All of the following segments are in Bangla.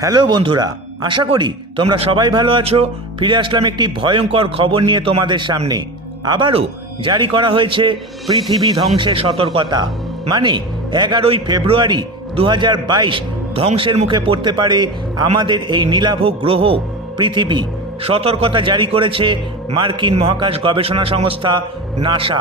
হ্যালো বন্ধুরা, আশা করি তোমরা সবাই ভালো আছো। ফিরে আসলাম একটি ভয়ঙ্কর খবর নিয়ে তোমাদের সামনে। আবারও জারি করা হয়েছে পৃথিবী ধ্বংসের সতর্কতা। মানে এগারোই ফেব্রুয়ারি দু হাজার বাইশ ধ্বংসের মুখে পড়তে পারে আমাদের এই নীলাভ গ্রহ, পৃথিবী। সতর্কতা জারি করেছে মার্কিন মহাকাশ গবেষণা সংস্থা নাসা।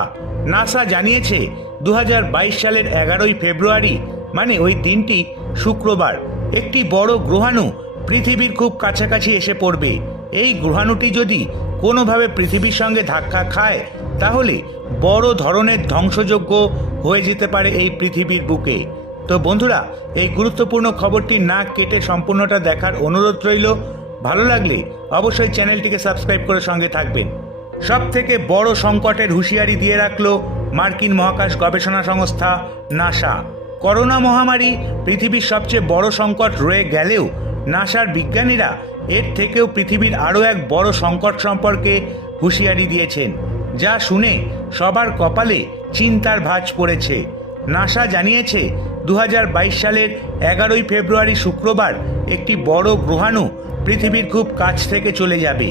নাসা জানিয়েছে দু হাজার বাইশ সালের এগারোই ফেব্রুয়ারি মানে ওই দিনটি শুক্রবার একটি বড় গ্রহাণু পৃথিবীর খুব কাছাকাছি এসে পড়বে। এই গ্রহাণুটি যদি কোনোভাবে পৃথিবীর সঙ্গে ধাক্কা খায়, তাহলে বড় ধরনের ধ্বংসযোগ্য হয়ে যেতে পারে এই পৃথিবীর বুকে। তো বন্ধুরা, এই গুরুত্বপূর্ণ খবরটি না কেটে সম্পূর্ণটা দেখার অনুরোধ রইল। ভালো লাগলে অবশ্যই চ্যানেলটিকে সাবস্ক্রাইব করে সঙ্গে থাকবেন। সব থেকে বড় সংকটের হুঁশিয়ারি দিয়ে রাখল মার্কিন মহাকাশ গবেষণা সংস্থা নাসা। করোনা মহামারী পৃথিবীর সবচেয়ে বড় সংকট রয়ে গেলেও নাসার বিজ্ঞানীরা এর থেকেও পৃথিবীর আরও এক বড় সংকট সম্পর্কে হুঁশিয়ারি দিয়েছেন, যা শুনে সবার কপালে চিন্তার ভাঁজ পড়েছে। নাসা জানিয়েছে দু হাজার বাইশ সালের এগারোই ফেব্রুয়ারি শুক্রবার একটি বড় গ্রহাণু পৃথিবীর খুব কাছ থেকে চলে যাবে।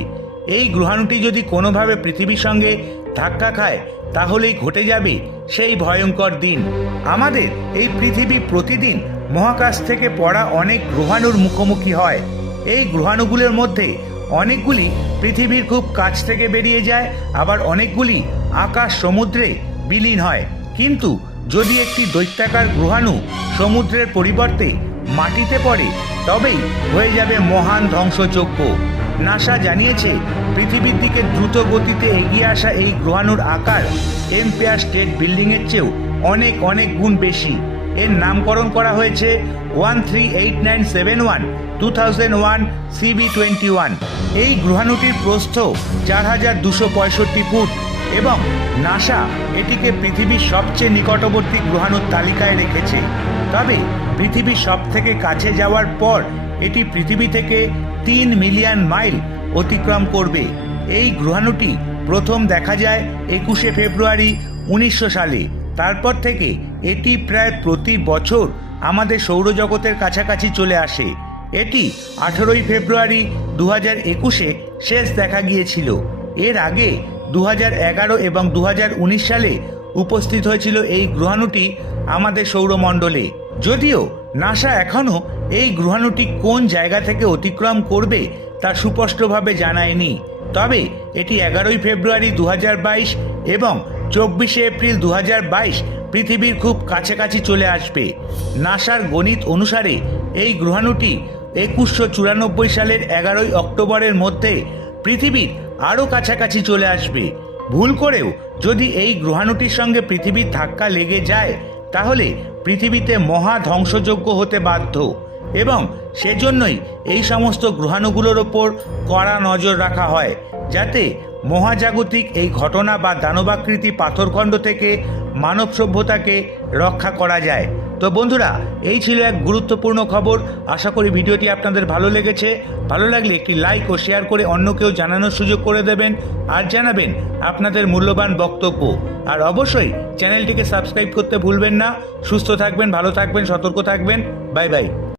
এই গ্রহাণুটি যদি কোনোভাবে পৃথিবীর সঙ্গে ধাক্কা খায়, তাহলেই ঘটে যাবে সেই ভয়ঙ্কর দিন। আমাদের এই পৃথিবী প্রতিদিন মহাকাশ থেকে পড়া অনেক গ্রহাণুর মুখোমুখি হয়। এই গ্রহাণুগুলোর মধ্যে অনেকগুলি পৃথিবীর খুব কাছ থেকে বেরিয়ে যায়, আবার অনেকগুলি আকাশ সমুদ্রে বিলীন হয়। কিন্তু যদি একটি দৈত্যাকার গ্রহাণু সমুদ্রের পরিবর্তে মাটিতে পড়ে, তবেই হয়ে যাবে মহান ধ্বংসযজ্ঞ। নাসা জানিয়েছে, পৃথিবীর দিকে দ্রুত গতিতে এগিয়ে আসা এই গ্রহাণুর আকার এম্পায়ার স্টেট বিল্ডিংয়ের চেয়েও অনেক অনেক গুণ বেশি। এর নামকরণ করা হয়েছে one three eight nine seven one two thousand one CB twenty one এই গ্রহাণুটির প্রস্থ চার হাজার দুশো পঁয়ষট্টি ফুট এবং নাসা এটিকে পৃথিবীর সবচেয়ে নিকটবর্তী গ্রহাণুর তালিকায় রেখেছে। তবে পৃথিবীর সব থেকে কাছে যাওয়ার পর এটি পৃথিবী থেকে তিন মিলিয়ন মাইল অতিক্রম করবে। এই গ্রহাণুটি প্রথম দেখা যায় একুশে ফেব্রুয়ারি উনিশশো সালে। তারপর থেকে এটি প্রায় প্রতি বছর আমাদের সৌরজগতের কাছাকাছি চলে আসে। এটি আঠেরোই ফেব্রুয়ারি দু হাজার একুশে শেষ দেখা গিয়েছিল। এর আগে দু এগারো এবং দু সালে উপস্থিত হয়েছিল এই গ্রহাণুটি আমাদের সৌরমণ্ডলে। যদিও নাসা এখনও এই গ্রহাণুটি কোন জায়গা থেকে অতিক্রম করবে তা সুস্পষ্টভাবে জানায়নি। তবে এটি এগারোই ফেব্রুয়ারি দু হাজার বাইশ এবং চব্বিশে এপ্রিল দু হাজার বাইশ পৃথিবীর খুব কাছাকাছি চলে আসবে। নাসার গণিত অনুসারে এই গ্রহাণুটি একুশশো চুরানব্বই সালের এগারোই অক্টোবরের মধ্যে পৃথিবীর আরও কাছাকাছি চলে আসবে। ভুল করেও যদি এই গ্রহাণুটির সঙ্গে পৃথিবীর ধাক্কা লেগে যায়, তাহলে পৃথিবীতে মহা ধ্বংসযোগ্য হতে বাধ্য। এবং সেজন্যই এই সমস্ত গ্রহাণুগুলোর ওপর কড়া নজর রাখা হয়, যাতে মহাজাগতিক এই ঘটনা বা দানবাকৃতি পাথরখণ্ড থেকে মানব সভ্যতাকে রক্ষা করা যায়। তো বন্ধুরা, এই ছিল এক গুরুত্বপূর্ণ খবর। আশা করি ভিডিওটি আপনাদের ভালো লেগেছে। ভালো লাগলে একটি লাইক ও শেয়ার করে অন্য কেউ জানানোর সুযোগ করে দেবেন আর জানাবেন আপনাদের মূল্যবান বক্তব্য। আর অবশ্যই চ্যানেলটিকে সাবস্ক্রাইব করতে ভুলবেন না। সুস্থ থাকবেন, ভালো থাকবেন, সতর্ক থাকবেন। Bye bye.